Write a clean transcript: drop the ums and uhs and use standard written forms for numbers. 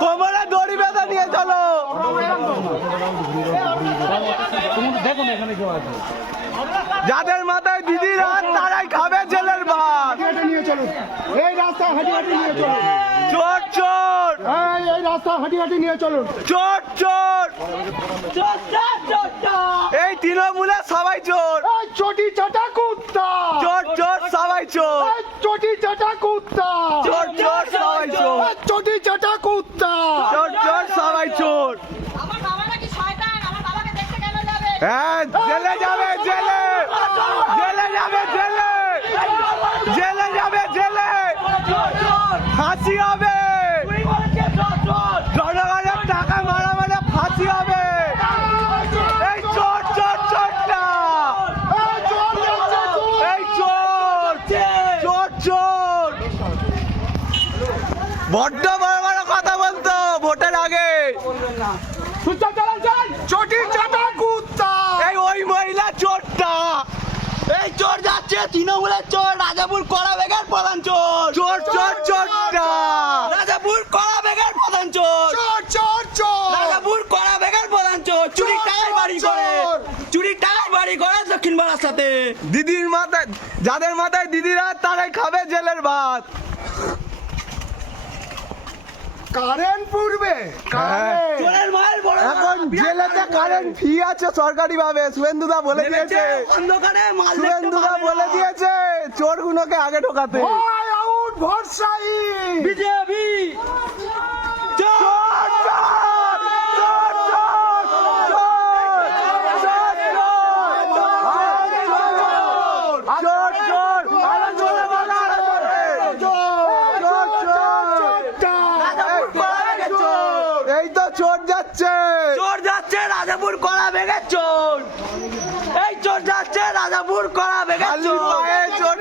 কোমরে দড়ি বেঁধে নিয়ে চলো। যাদের মাথায় দিদির হাত তারাই খাবে জেলের ভাত। নিয়ে চলুন, এই রাস্তা হাঁটি হাঁটি নিয়ে চলুন। চোর চোর, এই রাস্তা হাঁটি হাঁটি নিয়ে চলুন। চোর চোর, এই তৃণমূলে সবাই চোর। চটি চাটা কুত্তা, চোর চোর সবাই চোর। চটি চাটা কুত্তা, চোর চোর সবাই চোর। চটি চাটা কুত্তা, চোর চোর সবাই চোর। আমার বাবা নাকি শয়তান, আমার বাবাকে দেখতে কেন যাবে? হ্যাঁ, জেলে যাবে জেলে, জেলে যাবে জেলে, জেলে যাবে জেলে, ফাঁসি হবে। জনগণের টাকা মারা মানে ফাঁসি হবে। এই চোর চোর চোরটা, এই চোর চোর চোর। বড্ড বড় বড় কথা বলতো ভোটের আগে। চটি চাটা কুত্তা, এই ওই মহিলা চোরটা। এই চোর যাচ্ছে তৃণমূলের চোর, রাজাপুর কড়া বেগের প্রধান চোর। চোর চোর চোরটা, রাজাপুর কড়া বেগের প্রধান চোর। চোর চোর চোর, রাজাপুর কড়া বেগের প্রধান চোর। চুরি টাকায় বাড়ি করে, চুরি টাকায় বাড়ি করে দক্ষিণ পাড়ার সাথে। দিদির মাথায়, যাদের মাথায় দিদির হাত তারাই খাবে জেলের ভাত। কারেন্ট পুড়বে, কারেন্ট। চোরের মায়ের বড় এখন জেলেতে কারেন্ট ফ্রি আছে সরকারি ভাবে। শুভেন্দুদা বলে দিয়েছে, অন্ধকারে মাল দেখতে শুভেন্দুদা পাবে বলে না। দিয়েছে চোর গুলোকে আগে ঢোকাতে। ভয় আউট ভরসাই, বিজেপি চোর চোর চোর চোর চোর চোর চোর আরো জোরে বলো, আরো জোরে। চোর চোর, এই তো চোর যাচ্ছে। চোর যাচ্ছে রাজাপুর কড়া বেগের চোর। এই চোর যাচ্ছে রাজাপুর কড়া বেগের খালি চোর। পায়ে চোর